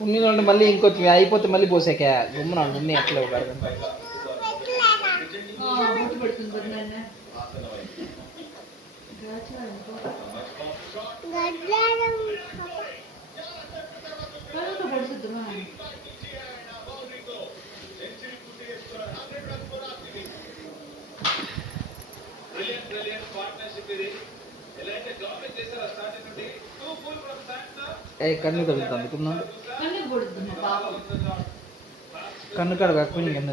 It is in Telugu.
ఉన్ని మళ్ళీ ఇంకొచ్చి అయిపోతే మళ్ళీ పోసాక గుమ్మన ఉన్ని అట్లే ఒక అరగంట కన్ను తగ్గుతుంది కన్ను కాడ కాకపోయినా కింద